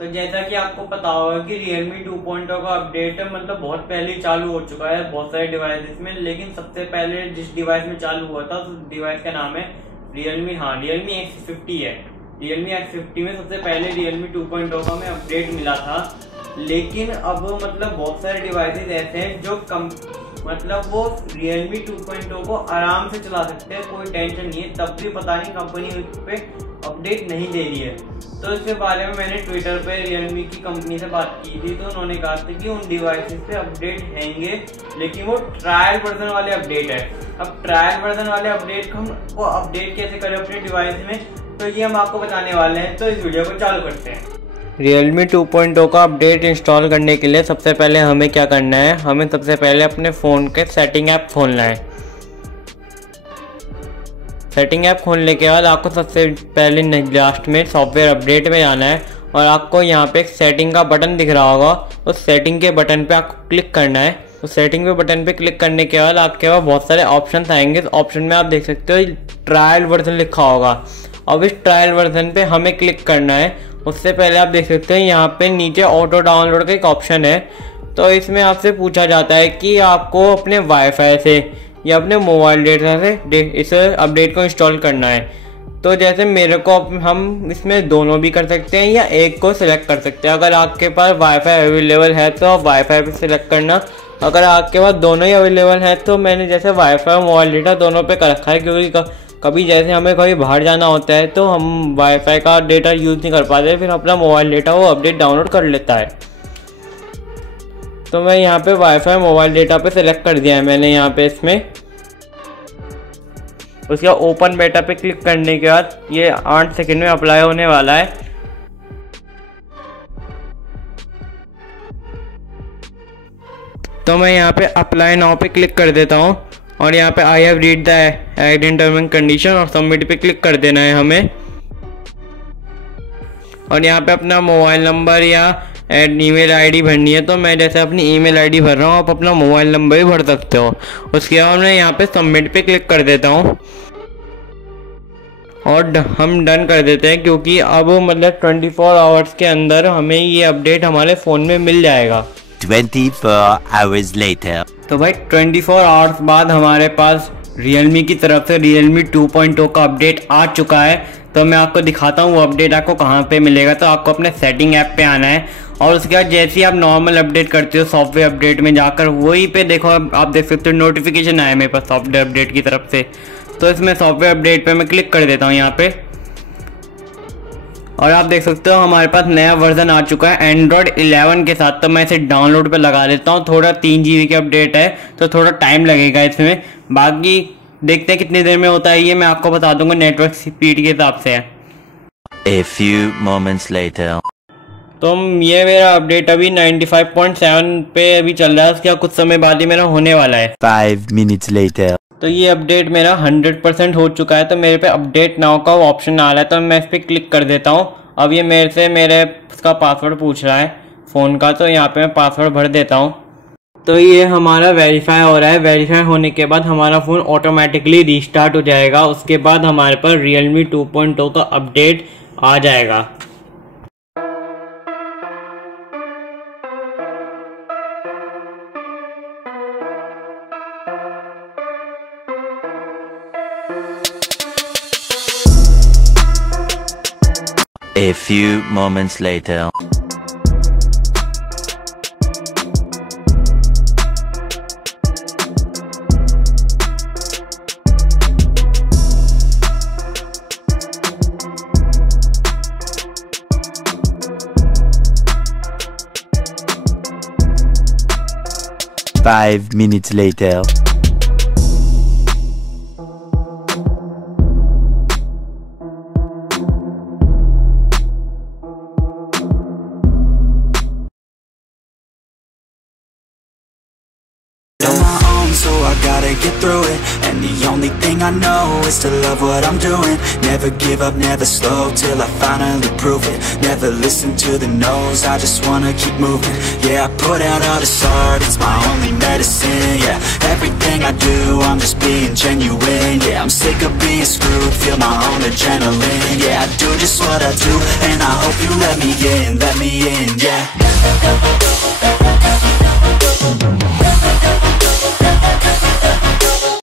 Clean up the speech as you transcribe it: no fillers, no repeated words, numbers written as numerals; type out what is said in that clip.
तो जैसा कि आपको पता होगा कि Realme 2.0 का अपडेट मतलब बहुत पहले ही चालू हो चुका है बहुत सारे डिवाइसेस में, लेकिन सबसे पहले जिस डिवाइस में चालू हुआ था उस डिवाइस का नाम है Realme X50 है। Realme X50 में सबसे पहले Realme 2.0 का हमें अपडेट मिला था। लेकिन अब मतलब बहुत सारे डिवाइसेस ऐसे हैं जो मतलब वो Realme 2.0 को आराम से चला सकते हैं, कोई टेंशन नहीं है। तब भी पता नहीं कंपनी उस पे अपडेट नहीं दे रही है। तो इसके बारे में मैंने ट्विटर पे Realme की कंपनी से बात की थी, तो उन्होंने कहा था कि उन डिवाइसेस पे अपडेट हैंगे, लेकिन वो ट्रायल वर्जन वाले अपडेट है। अब ट्रायल वर्जन वाले अपडेट को अपडेट कैसे करें अपने डिवाइस में, तो ये हम आपको बताने वाले हैं। तो इस वीडियो को चालू करते हैं। Realme 2.0 का अपडेट इंस्टॉल करने के लिए सबसे पहले हमें क्या करना है, हमें सबसे पहले अपने फ़ोन के सेटिंग ऐप खोलना है। सेटिंग ऐप खोलने के बाद आपको सबसे पहले लास्ट में सॉफ्टवेयर अपडेट में जाना है और आपको यहाँ पे एक सेटिंग का बटन दिख रहा होगा। उस सेटिंग के बटन पे आपको क्लिक करना है। उस सेटिंग के बटन पे क्लिक करने के बाद आपके पास बहुत सारे ऑप्शन आएंगे। ऑप्शन में आप देख सकते हो ट्रायल वर्जन लिखा होगा। अब इस ट्रायल वर्जन पे हमें क्लिक करना है। उससे पहले आप देख सकते हैं यहाँ पे नीचे ऑटो डाउनलोड का एक ऑप्शन है। तो इसमें आपसे पूछा जाता है कि आपको अपने वाईफाई से या अपने मोबाइल डेटा से इस अपडेट को इंस्टॉल करना है। तो जैसे मेरे को हम इसमें दोनों भी कर सकते हैं या एक को सिलेक्ट कर सकते हैं। अगर आपके पास वाईफाई अवेलेबल है तो आप वाईफाई पे सिलेक्ट करना। अगर आपके पास दोनों ही अवेलेबल है तो मैंने जैसे वाईफाई और मोबाइल डेटा दोनों पे कर रखा है, क्योंकि कभी जैसे हमें कहीं बाहर जाना होता है तो हम वाईफाई का डेटा यूज़ नहीं कर पाते, फिर अपना मोबाइल डेटा वो अपडेट डाउनलोड कर लेता है। तो मैं यहाँ पे वाईफाई मोबाइल डेटा पे सिलेक्ट कर दिया है मैंने यहाँ पे इसमें। उसके बाद ओपन बेटा पे क्लिक करने के बाद ये 8 सेकंड में अप्लाई होने वाला है। तो मैं यहाँ पे अप्लाई नाउ पे क्लिक कर देता हूँ और यहाँ पे I have read the ad in term and condition और सबमिट पे क्लिक कर देना है हमें। और यहाँ पे अपना मोबाइल नंबर या ईमेल आईडी भरनी है। तो मैं जैसे अपनी ईमेल आईडी भर रहा हूँ, आप अपना मोबाइल नंबर भी भर सकते हो। उसके बाद मैं यहाँ पे सबमिट पे क्लिक कर देता हूँ और हम डन कर देते हैं, क्योंकि अब मतलब 24 आवर्स के अंदर हमें ये अपडेट हमारे फ़ोन में मिल जाएगा। 24 hours later. तो भाई 24 आवर्स बाद हमारे पास Realme की तरफ से Realme 2.0 का अपडेट आ चुका है। तो मैं आपको दिखाता हूँ वो अपडेट आपको कहाँ पे मिलेगा। तो आपको अपने सेटिंग ऐप पे आना है और उसके बाद जैसे ही आप नॉर्मल अपडेट करते हो सॉफ्टवेयर अपडेट में जाकर वही पे देखो आप देख सकते हो नोटिफिकेशन आया मेरे पास सॉफ्टवेयर अपडेट की तरफ से। तो इसमें सॉफ्टवेयर अपडेट पे मैं क्लिक कर देता हूँ यहाँ पे और आप देख सकते हो हमारे पास नया वर्जन आ चुका है एंड्रॉयड 11 के साथ। तो मैं इसे डाउनलोड पे लगा देता हूँ। थोड़ा 3 GB की अपडेट है तो थोड़ा टाइम लगेगा इसमें। बाकी देखते हैं कितनी देर में होता है, ये मैं आपको बता दूंगा नेटवर्क स्पीड के हिसाब से है। A few moments later. तो ये मेरा अपडेट अभी 95.7 पे अभी चल रहा है। उसके कुछ समय बाद ही मेरा होने वाला है। 5 minutes later. तो ये अपडेट मेरा 100% हो चुका है। तो मेरे पे अपडेट नाउ का ऑप्शन आ रहा है, तो मैं इस पर क्लिक कर देता हूँ। अब ये मेरे से उसका पासवर्ड पूछ रहा है फ़ोन का, तो यहाँ पे मैं पासवर्ड भर देता हूँ। तो ये हमारा वेरीफाई हो रहा है। वेरीफाई होने के बाद हमारा फ़ोन ऑटोमेटिकली रीस्टार्ट हो जाएगा। उसके बाद हमारे पास Realme 2.0 का अपडेट आ जाएगा। A few moments later. Five minutes later. So I gotta get through it. And the only thing I know is to love what I'm doing. Never give up, never slow, till I finally prove it. Never listen to the no's, I just wanna keep moving. Yeah, I put out all this art, it's my only medicine. Yeah, everything I do, I'm just being genuine. Yeah, I'm sick of being screwed, feel my own adrenaline. Yeah, I do just what I do, and I hope you let me in, yeah.